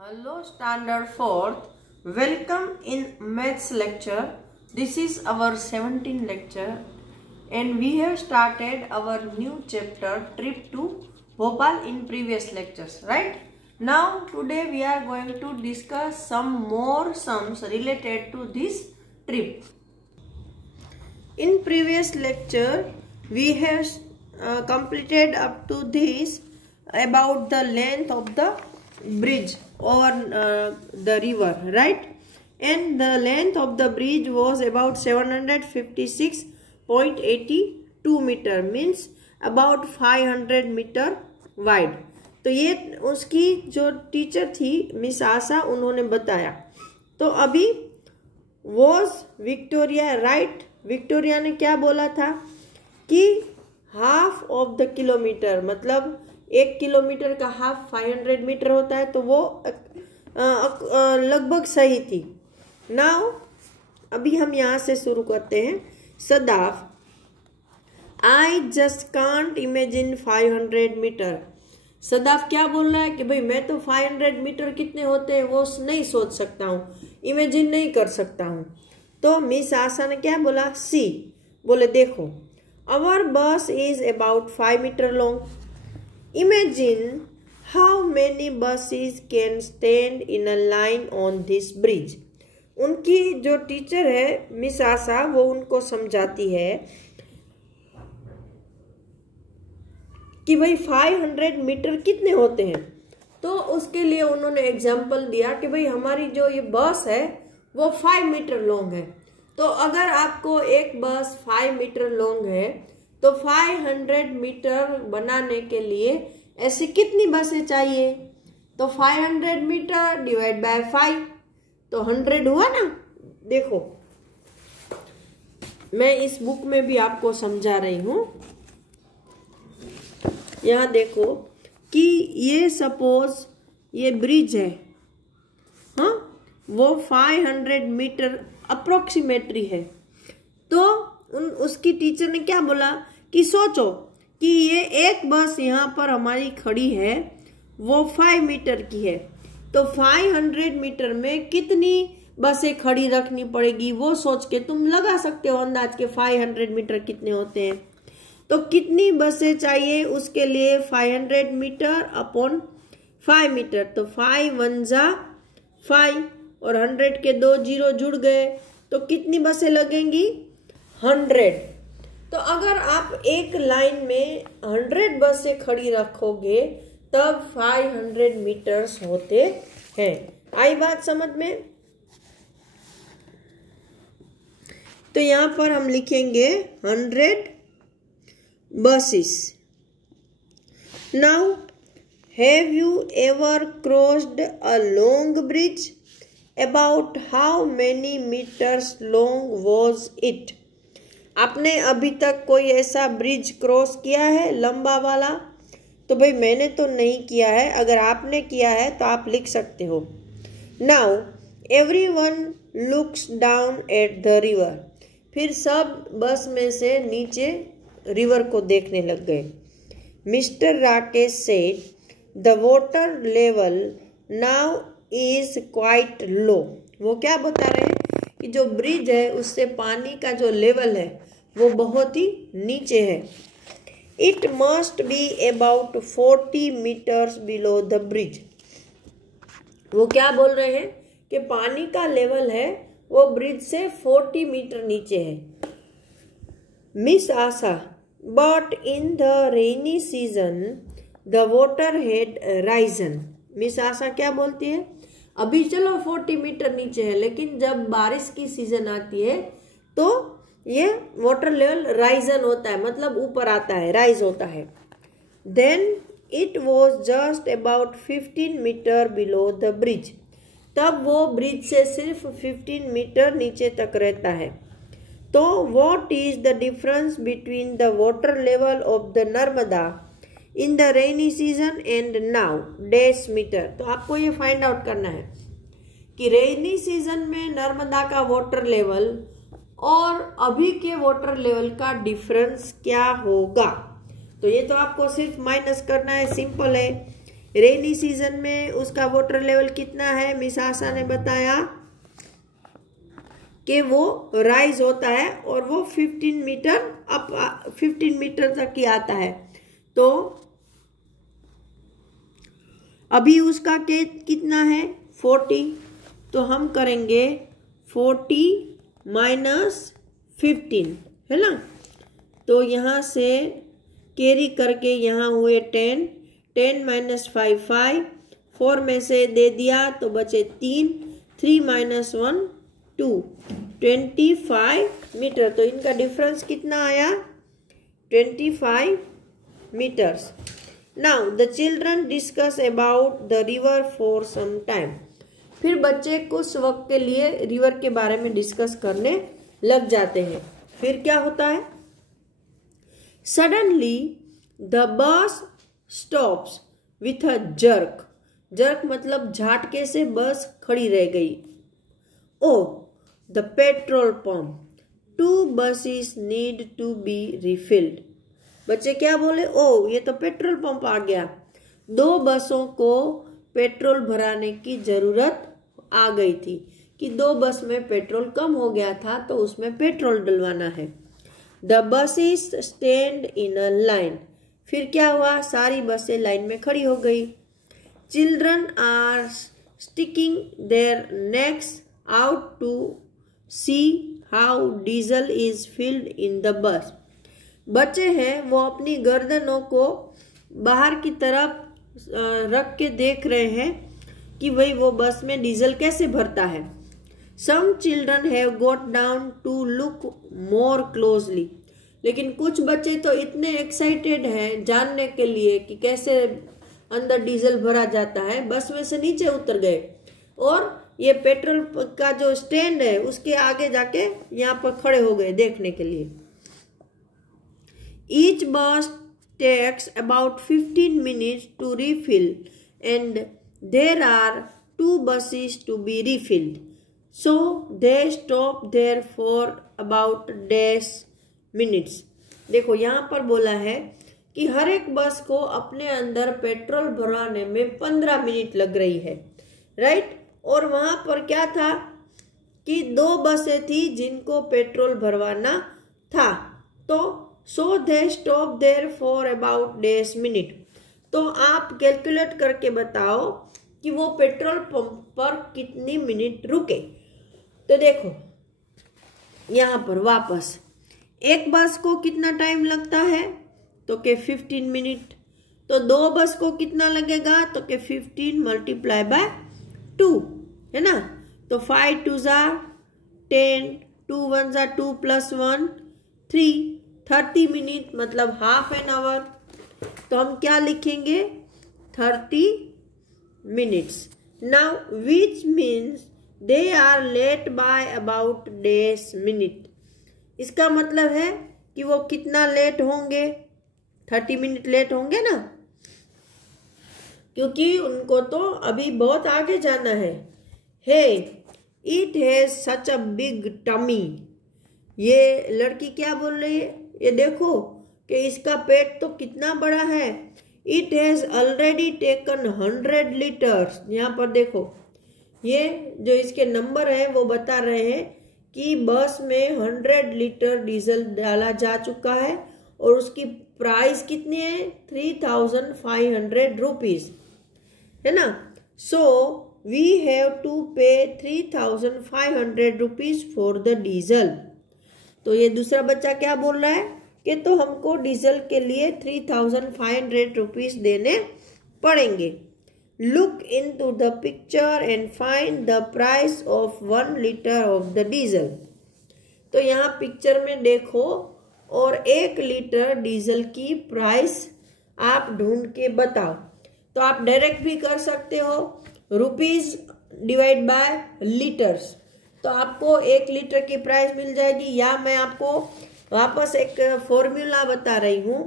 Hello Standard 4th, welcome in Maths lecture. This is our 17th lecture and we have started our new chapter trip to Bhopal in previous lectures, right? Now today we are going to discuss some more sums related to this trip. In previous lecture we have completed up to this about the length of the bridge over the river, right? And the length of the bridge was about 756.82 meter, means about 500 meter wide. तो ये उसकी जो teacher थी miss आशा, उन्होंने बताया. तो अभी was Victoria right? Victoria ने क्या बोला था कि हाफ ऑफ द किलोमीटर, मतलब 1 किलोमीटर का हाफ 500 मीटर होता है, तो वो लगभग सही थी. नाउ अभी हम यहाँ से शुरू करते हैं. Sadaf, I just can't imagine 500 metre. Sadaf क्या बोल रहा है कि भाई मैं तो 500 मीटर कितने होते हैं वो नहीं सोच सकता हूँ, इमेजिन नहीं कर सकता हूँ. तो मिस आशा ने क्या बोला? सी, बोले देखो, our bus is about 5 metre long. Imagine how many buses can stand in a line on this bridge. उनकी जो टीचर है मिस आशा, वो उनको समझाती है कि भाई 500 मीटर कितने होते हैं. तो उसके लिए उन्होंने एग्जाम्पल दिया कि भाई हमारी जो ये बस है वो 5 मीटर लॉन्ग है. तो अगर आपको एक बस 5 मीटर लॉन्ग है तो 500 मीटर बनाने के लिए ऐसी कितनी बसें चाहिए? तो 500 मीटर डिवाइड बाय 5, तो 100 हुआ ना. देखो मैं इस बुक में भी आपको समझा रही हूं. यहाँ देखो कि ये सपोज ये ब्रिज है, हाँ, वो 500 मीटर अप्रोक्सीमेटली है. तो उसकी टीचर ने क्या बोला कि सोचो कि ये एक बस यहाँ पर हमारी खड़ी है, वो 5 मीटर की है, तो 500 मीटर में कितनी बसें खड़ी रखनी पड़ेगी वो सोच के तुम लगा सकते हो अंदाज के 500 मीटर कितने होते हैं. तो कितनी बसें चाहिए उसके लिए? 500 मीटर अपॉन 5 मीटर, तो 5 1 जा 5 और 100 के 2 जीरो जुड़ गए, तो कितनी बसें लगेंगी? 100. तो अगर आप एक लाइन में 100 बसें खड़ी रखोगे तब 500 मीटर्स होते हैं. आई बात समझ में? तो यहां पर हम लिखेंगे 100 buses. Now, have you ever crossed a long bridge? About how many meters long was it? आपने अभी तक कोई ऐसा ब्रिज क्रॉस किया है लंबा वाला? तो भाई मैंने तो नहीं किया है. अगर आपने किया है तो आप लिख सकते हो. Now everyone looks down at the river. फिर सब बस में से नीचे रिवर को देखने लग गए. Mister Rakesh said the water level now is quite low. वो क्या बता रहे हैं कि जो ब्रिज है उससे पानी का जो लेवल है वो बहुत ही नीचे है. It must be about 40 metres below the bridge. वो क्या बोल रहे हैं कि पानी का लेवल है वो ब्रिज से 40 मीटर नीचे है. Miss Asha, but in the rainy season the water had risen. Miss Asha क्या बोलती है? अभी चलो 40 मीटर नीचे है, लेकिन जब बारिश की सीजन आती है तो ये वाटर लेवल राइजन होता है, मतलब ऊपर आता है, राइज होता है. Then it was just about 15 metre below the bridge. तब वो ब्रिज से सिर्फ 15 मीटर नीचे तक रहता है. तो what is the difference between the water level of the Narmada in the rainy season and now dash metre. तो आपको ये फाइंड आउट करना है कि रेनी सीजन में नर्मदा का वाटर लेवल और अभी के वाटर लेवल का डिफरेंस क्या होगा. तो ये तो आपको सिर्फ माइनस करना है, सिंपल है. रेनी सीजन में उसका वाटर लेवल कितना है? मिस आशा ने बताया कि वो राइज होता है और वो 15 मीटर तक ही आता है। तो अभी उसका कितना है? 40। तो हम करेंगे 40 माइनस 15, है ना। तो यहाँ से कैरी करके यहाँ हुए 10, 10 माइनस 5 5, 4 में से दे दिया तो बचे 3, 3 माइनस 1 2, 25 मीटर। तो इनका डिफरेंस कितना आया? 25 metres. Now the children discuss about the river for some time. फिर बच्चे कुछ वक्त के लिए रिवर के बारे में डिस्कस करने लग जाते हैं। फिर क्या होता है? Suddenly the bus stops with a jerk. Jerk मतलब झटके से बस खड़ी रह गई। Oh the petrol pump, 2 buses need to be refilled. बच्चे क्या बोले? ओ ये तो पेट्रोल पंप आ गया, 2 बसों को पेट्रोल भराने की जरूरत आ गई थी कि 2 बस में पेट्रोल कम हो गया था तो उसमें पेट्रोल डलवाना है। The buses stand in a line. फिर क्या हुआ? सारी बसें लाइन में खड़ी हो गई। Children are sticking their necks out to see how diesel is filled in the bus. बच्चे हैं वो अपनी गर्दनों को बाहर की तरफ रख के देख रहे हैं कि भाई वो बस में डीजल कैसे भरता है। Some children have got down to look more closely. लेकिन कुछ बच्चे तो इतने एक्साइटेड हैं जानने के लिए कि कैसे अंदर डीजल भरा जाता है, बस में से नीचे उतर गए और ये पेट्रोल का जो स्टैंड है उसके आगे जाके यहाँ पर खड़े हो गए देखने के लिए। Each bus takes about 15 minutes to refill and there are 2 buses to be refilled. So they stop there for about dash minutes. देखो यहाँ पर बोला है कि हर एक बस को अपने अंदर पेट्रोल भराने में 15 मिनट लग रही है, राइट। और वहां पर क्या था कि 2 बसें थी जिनको पेट्रोल भरवाना था। तो so they stop there for about dash minute। तो आप कैलकुलेट करके बताओ कि वो पेट्रोल पंप पर कितनी मिनट रुके। तो देखो यहाँ पर वापस एक बस को कितना टाइम लगता है? तो के 15 मिनट। तो 2 बस को कितना लगेगा? तो के 15 मल्टीप्लाई बाय 2, है ना। तो 5 2 जा 10, 2 1 जा 2 + 1 3, 30 मिनट मतलब हाफ एन आवर। तो हम क्या लिखेंगे? 30 minutes. Now which means they are late by about days minute. इसका मतलब है कि वो कितना लेट होंगे? 30 मिनट लेट होंगे ना, क्योंकि उनको तो अभी बहुत आगे जाना है। Hey it has such a big tummy. ये लड़की क्या बोल रही है? ये देखो कि इसका पेट तो कितना बड़ा है। It has already taken 100 litres. यहाँ पर देखो ये जो इसके नंबर है वो बता रहे हैं कि बस में 100 लीटर डीजल डाला जा चुका है और उसकी प्राइस कितनी है? 3500 रुपीज, है ना। सो वी हैव टू पे 3500 रुपीज फॉर द डीजल। तो ये दूसरा बच्चा क्या बोल रहा है कि तो हमको डीजल के लिए 3500 रुपीज देने पड़ेंगे। Look into the picture and find the price of 1 litre of the diesel. तो यहाँ पिक्चर में देखो और 1 लीटर डीजल की प्राइस आप ढूंढ के बताओ। तो आप डायरेक्ट भी कर सकते हो, रुपीज डिवाइड बाय लीटर्स। तो आपको 1 लीटर की प्राइस मिल जाएगी। या मैं आपको वापस एक फॉर्मूला बता रही हूं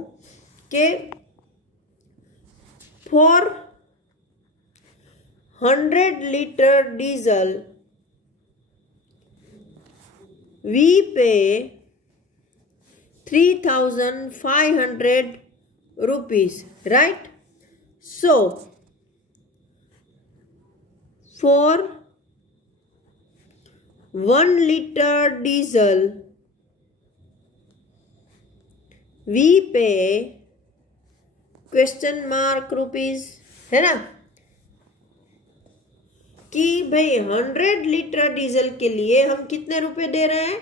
कि फॉर 100 लीटर डीजल वी पे 3500 rupees, right. So for 1 liter diesel we pay question mark rupees, है ना, कि भाई 100 लीटर डीजल के लिए हम कितने रुपए दे रहे हैं,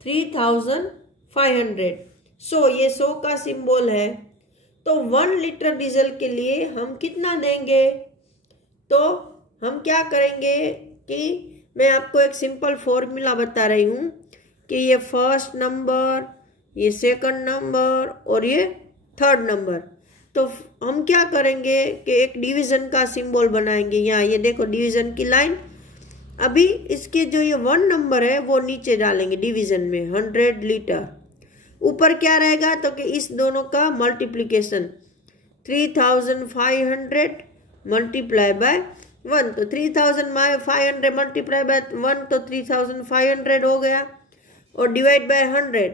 3500। सो ये 100 का सिंबल है, तो 1 लीटर डीजल के लिए हम कितना देंगे। तो हम क्या करेंगे कि मैं आपको एक सिंपल फॉर्मूला बता रही हूँ कि ये फर्स्ट नंबर, ये सेकंड नंबर और ये थर्ड नंबर। तो हम क्या करेंगे कि एक डिवीजन का सिंबल बनाएंगे। यहाँ ये देखो डिवीजन की लाइन, अभी इसके जो ये 1 नंबर है वो नीचे डालेंगे डिवीजन में 100 लीटर, ऊपर क्या रहेगा तो कि इस दोनों का मल्टीप्लीकेशन 3500 मल्टीप्लाई बाय 1, तो 3500 मल्टीप्लाई बाय 1 तो 3500 हो गया, और डिवाइड बाय 100।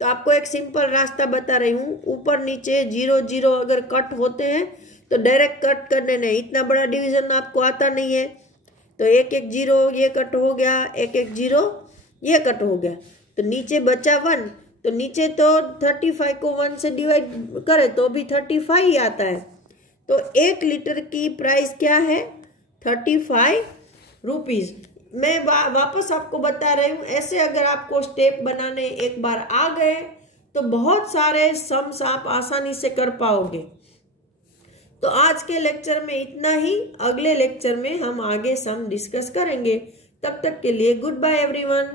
तो आपको एक सिंपल रास्ता बता रही हूँ, ऊपर नीचे 0 0 अगर कट होते हैं तो डायरेक्ट कट करने नहीं, इतना बड़ा डिवीजन आपको आता नहीं है, तो 1 1 0 ये कट हो गया, 1 1 0 ये कट हो गया, तो नीचे बचा 1, तो नीचे तो 35 को 1 से डिवाइड करे तो भी 35 ही आता है। तो 1 लीटर की प्राइस क्या है, 35 रुपीज। मैं वापस आपको बता रही हूँ, ऐसे अगर आपको स्टेप बनाने एक बार आ गए तो बहुत सारे सम्स आप आसानी से कर पाओगे। तो आज के लेक्चर में इतना ही, अगले लेक्चर में हम आगे सम डिस्कस करेंगे। तब तक के लिए गुड बाय एवरीवन।